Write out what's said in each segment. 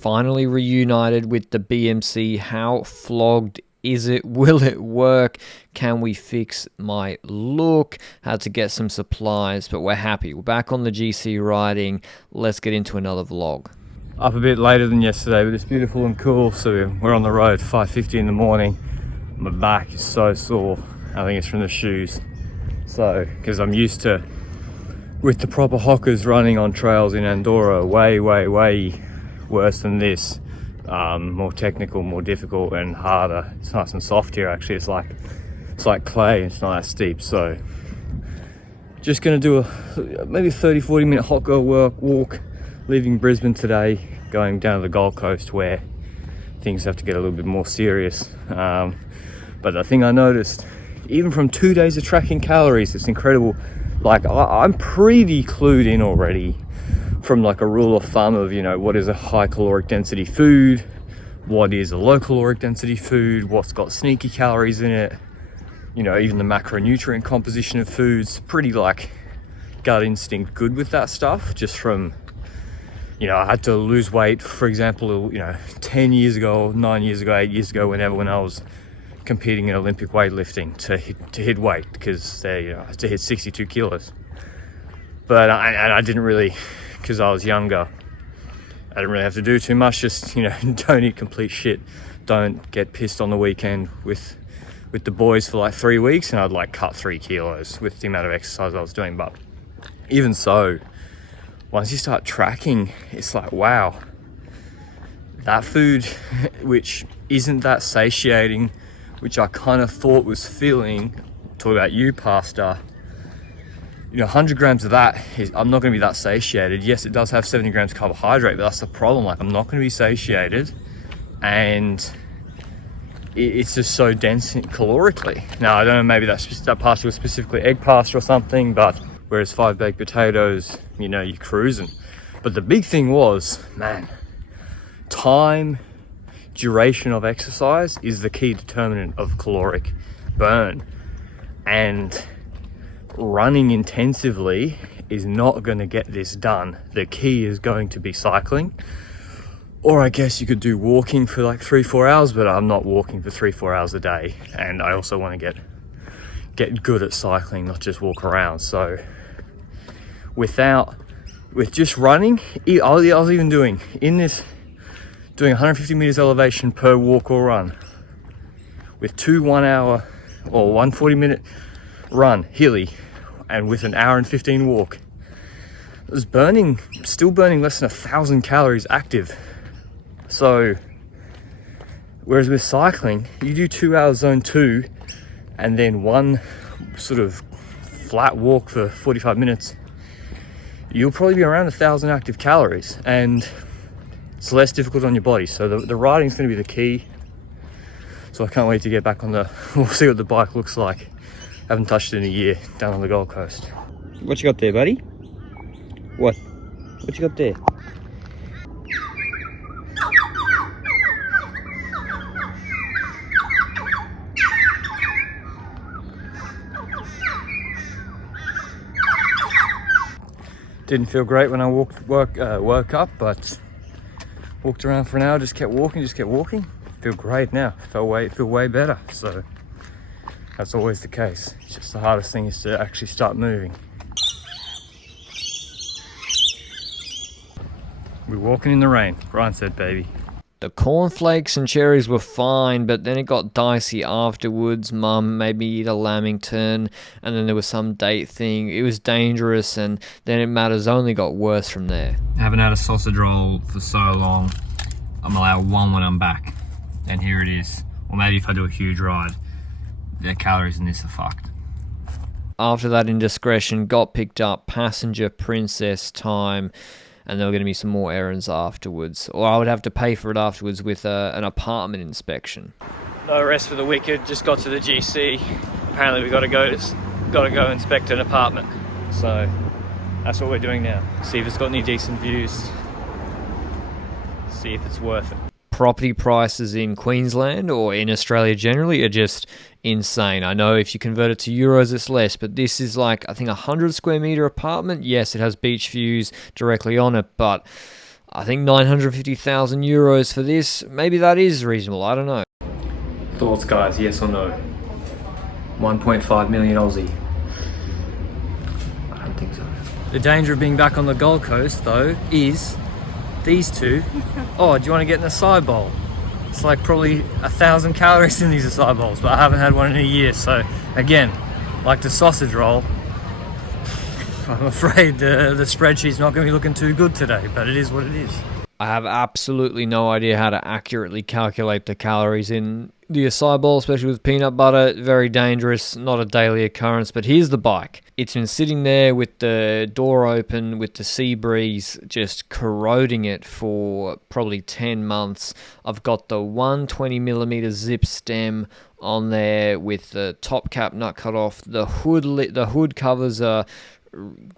Finally reunited with the BMC. How flogged is it? Will it work? Can we fix my look? Had to get some supplies, but we're happy. We're back on the GC riding. Let's get into another vlog. Up a bit later than yesterday, but it's beautiful and cool. So we're on the road, 5:50 in the morning. My back is so sore. I think it's from the shoes. So, because I'm used to, with the proper hockers running on trails in Andorra, way worse than this. More technical, more difficult and harder. It's nice and soft here actually. It's like clay, it's not that steep. So just gonna do a maybe 30-40 minute hot girl walk, leaving Brisbane today, going down to the Gold Coast where things have to get a little bit more serious. But the thing I noticed, even from 2 days of tracking calories, it's incredible. Like I'm pretty clued in already from like a rule of thumb of, you know, what is a high caloric density food, what is a low caloric density food, what's got sneaky calories in it, you know, even the macronutrient composition of foods. Pretty like gut instinct good with that stuff, just from, you know, I had to lose weight, for example, you know, 10 years ago, 9 years ago, 8 years ago, when I was competing in Olympic weightlifting to hit weight, because you know, to hit 62 kilos. But I didn't really, because I was younger, I didn't really have to do too much. Just, you know, don't eat complete shit. Don't get pissed on the weekend with the boys for like 3 weeks, and I'd like cut 3 kilos with the amount of exercise I was doing. But even so, once you start tracking, it's like, wow, that food, which isn't that satiating, which I kind of thought was filling, talk about you, pasta, you know, 100 grams of that is, I'm not going to be that satiated. Yes, it does have 70 grams carbohydrate, but that's the problem. Like, I'm not going to be satiated, and it's just so dense calorically. Now, I don't know, maybe that pasta was specifically egg pasta or something, but whereas 5 baked potatoes, you know, you're cruising. But the big thing was, man, time, duration of exercise is the key determinant of caloric burn. And running intensively is not going to get this done. The key is going to be cycling, or I guess you could do walking for like 3-4 hours, but I'm not walking for 3-4 hours a day, and I also want to get good at cycling, not just walk around. So with just running, I was even doing 150 meters elevation per walk or run, with 2 1 hour or 140 minute run hilly, and with an hour and 15 walk. It was still burning less than 1,000 calories active. So whereas with cycling, you do 2 hours zone 2 and then one sort of flat walk for 45 minutes, you'll probably be around 1,000 active calories, and it's less difficult on your body. So the riding is going to be the key. So I can't wait to get back on we'll see what the bike looks like. Haven't touched it in a year, down on the Gold Coast. What you got there, buddy? What you got there? Didn't feel great when I woke up, but walked around for an hour, just kept walking. Feel great now. Feel way better. So that's always the case. It's just the hardest thing is to actually start moving. We're walking in the rain. Brian said, baby. The cornflakes and cherries were fine, but then it got dicey afterwards. Mum made me eat a lamington, and then there was some date thing. It was dangerous, and then it matters only got worse from there. I haven't had a sausage roll for so long. I'm allowed one when I'm back, and here it is. Or maybe if I do a huge ride, the calories in this are fucked. After that indiscretion, got picked up, passenger princess time, and there were going to be some more errands afterwards, or I would have to pay for it afterwards with an apartment inspection. No rest for the wicked. Just got to the GC. Apparently we got to go inspect an apartment. So that's what we're doing now. See if it's got any decent views. See if it's worth it. Property prices in Queensland or in Australia generally are just insane. I know if you convert it to euros it's less, but this is like, I think, 100 square meter apartment. Yes, it has beach views directly on it, but I think 950,000 euros for this, maybe that is reasonable, I don't know. Thoughts, guys, yes or no? 1.5 million Aussie. I don't think so. The danger of being back on the Gold Coast, though, is these two. Oh, do you want to get in a acai bowl? It's like probably 1,000 calories in these acai bowls, but I haven't had one in a year. So again, like the sausage roll, I'm afraid the spreadsheet's not going to be looking too good today, but it is what it is. I have absolutely no idea how to accurately calculate the calories in the acai bowl, especially with peanut butter. Very dangerous, not a daily occurrence, but here's the bike. It's been sitting there with the door open, with the sea breeze just corroding it for probably 10 months. I've got the 120mm zip stem on there with the top cap nut cut off. The hood covers are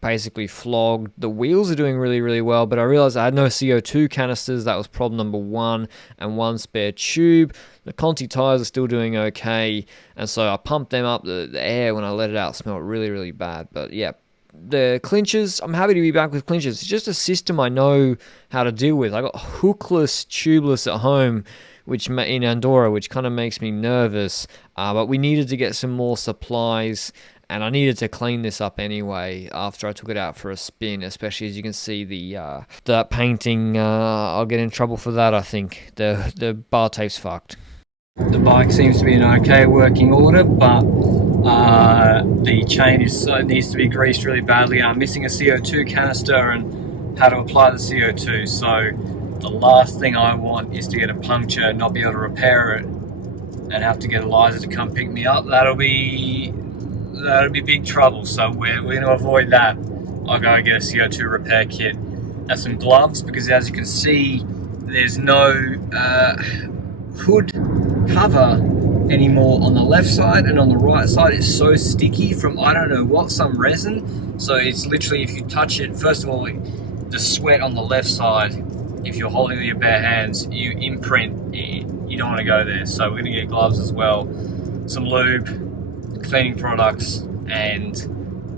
basically flogged. The wheels are doing really, really well, but I realized I had no CO2 canisters. That was problem number one, and one spare tube. The Conti tires are still doing okay, and so I pumped them up. The air when I let it out smelled really, really bad. But yeah, the clinchers, I'm happy to be back with clinchers. It's just a system I know how to deal with. I got hookless, tubeless at home, which in Andorra, which kind of makes me nervous. But we needed to get some more supplies, and I needed to clean this up anyway after I took it out for a spin, especially as you can see that painting. I'll get in trouble for that, I think. The bar tape's fucked. The bike seems to be in okay working order, but the chain needs to be greased really badly. I'm missing a CO2 canister and how to apply the CO2. So the last thing I want is to get a puncture, not be able to repair it, and have to get Eliza to come pick me up. That'll be big trouble. So we're going to avoid that. I'll go and get a CO2 repair kit and some gloves, because as you can see, there's no hood cover anymore on the left side, and on the right side it's so sticky from I don't know what, some resin. So it's literally, if you touch it, first of all, the sweat on the left side, if you're holding it with your bare hands, you imprint. You don't want to go there. So we're going to get gloves as well, some lube, cleaning products, and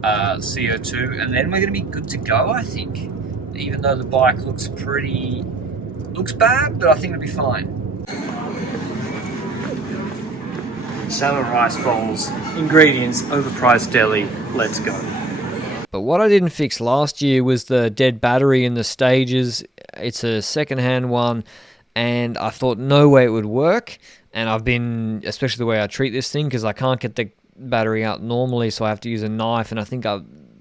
CO2, and then we're going to be good to go, I think. Even though the bike looks bad, but I think it'll be fine. Salmon rice bowls, ingredients, overpriced deli, let's go. But what I didn't fix last year was the dead battery in the stages. It's a second-hand one, and I thought no way it would work. And I've been, especially the way I treat this thing, because I can't get the battery out normally, so I have to use a knife, and I think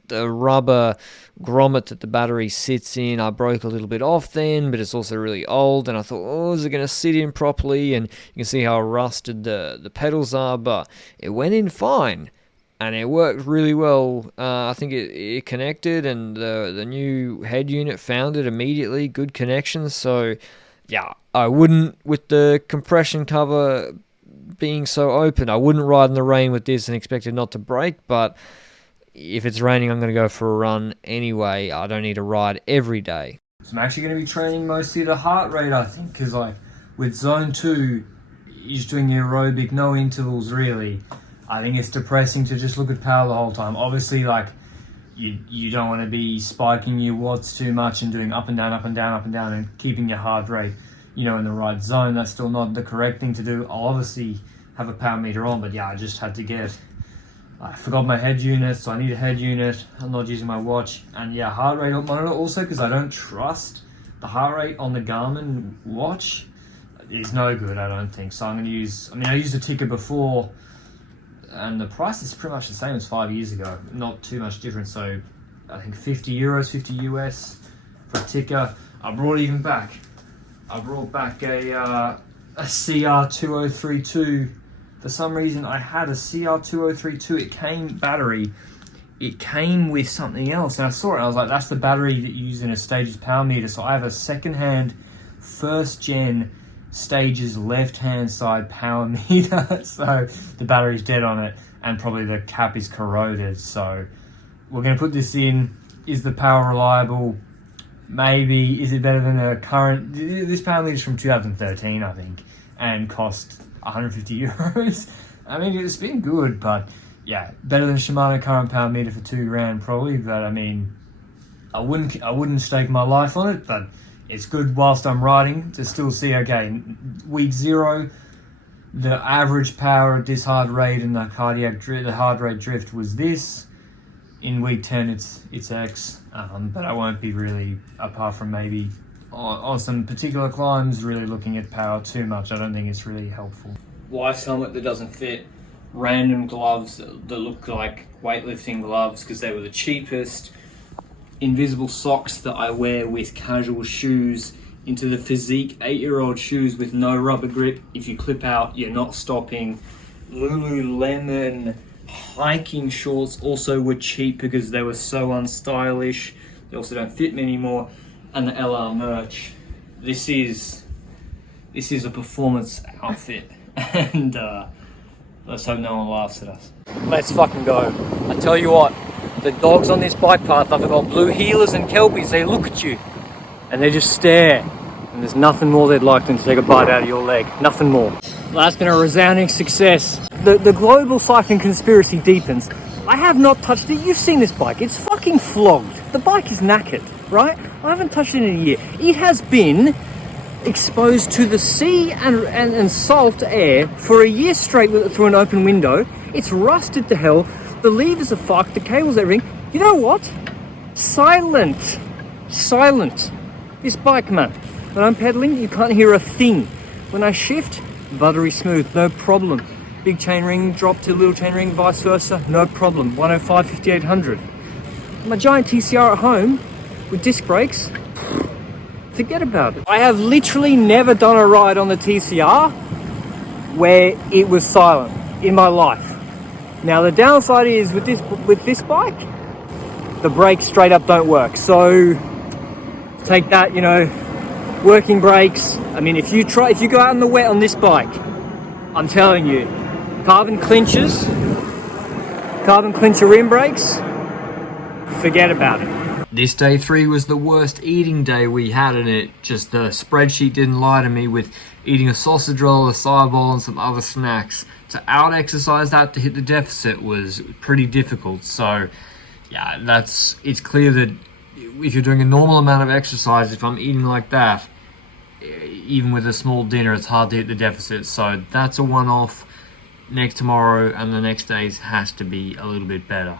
the rubber grommet that the battery sits in, I broke a little bit off then, but it's also really old, and I thought, oh, is it going to sit in properly? And you can see how rusted the pedals are, but it went in fine, and it worked really well. I think it connected, and the new head unit found it immediately, good connections. So yeah, I wouldn't, with the compression cover being so open, I wouldn't ride in the rain with this and expect it not to break, but if it's raining, I'm going to go for a run anyway. I don't need to ride every day. So I'm actually going to be training mostly the heart rate, I think, because with zone 2, you're just doing the aerobic, no intervals really. I think it's depressing to just look at power the whole time. Obviously, you don't want to be spiking your watts too much and doing up and down, up and down, up and down, and keeping your heart rate, in the right zone. That's still not the correct thing to do. I'll obviously have a power meter on, but yeah, I just had to I forgot my head unit, so I need a head unit. I'm not using my watch. And yeah, heart rate monitor also, because I don't trust the heart rate on the Garmin watch. It's no good, I don't think. So I'm going to use, I used a ticker before, and the price is pretty much the same as 5 years ago. Not too much difference. So I think 50 euros, 50 US for a ticker. I brought back a CR2032. For some reason, I had a CR2032. It came with something else, and I saw it. I was like, that's the battery that you use in a Stages power meter. So I have a second-hand, first-gen Stages left-hand side power meter. So the battery's dead on it, and probably the cap is corroded. So we're going to put this in. Is the power reliable? Maybe. Is it better than a current? This power meter is from 2013, I think, and cost 150 euros. It's been good, but yeah, better than Shimano current power meter for $2,000 probably. But I wouldn't stake my life on it. But it's good whilst I'm riding to still see, okay, week 0, the average power at this heart rate and the heart rate drift was this. In week 10, it's X, but I won't be really, apart from maybe on some particular climbs, really looking at power too much. I don't think it's really helpful. Wife's helmet that doesn't fit, random gloves that look like weightlifting gloves because they were the cheapest, invisible socks that I wear with casual shoes, into the physique 8-year-old shoes with no rubber grip. If you clip out, you're not stopping. Lululemon hiking shorts also were cheap because they were so unstylish. They also don't fit me anymore. And the LR merch. This is a performance outfit, and let's hope no one laughs at us. Let's fucking go. I tell you what, the dogs on this bike path, I've got blue heelers and kelpies. They look at you and they just stare. And there's nothing more they'd like than to take a bite out of your leg. Nothing more. Well, that's been a resounding success. The global cycling conspiracy deepens. I have not touched it. You've seen this bike. It's fucking flogged. The bike is knackered, right? I haven't touched it in a year. It has been exposed to the sea and salt air for a year straight through an open window. It's rusted to hell. The levers are fucked. The cables, everything. You know what? Silent. This bike, man. When I'm pedaling, you can't hear a thing. When I shift, buttery smooth, no problem. Big chain ring, drop to little chain ring, vice versa, no problem. 105, 5800. My giant TCR at home with disc brakes, forget about it. I have literally never done a ride on the TCR where it was silent in my life. Now the downside is with this bike, the brakes straight up don't work. So take that, you know, working brakes. I mean, if you go out in the wet on this bike, I'm telling you, carbon clincher rim brakes, forget about it. This day 3 was the worst eating day we had in it. Just the spreadsheet didn't lie to me with eating a sausage roll, a side bowl, and some other snacks. To out-exercise that to hit the deficit was pretty difficult. So, yeah, it's clear that if you're doing a normal amount of exercise, if I'm eating like that, even with a small dinner, it's hard to hit the deficit. So that's a one-off. Tomorrow and the next days has to be a little bit better.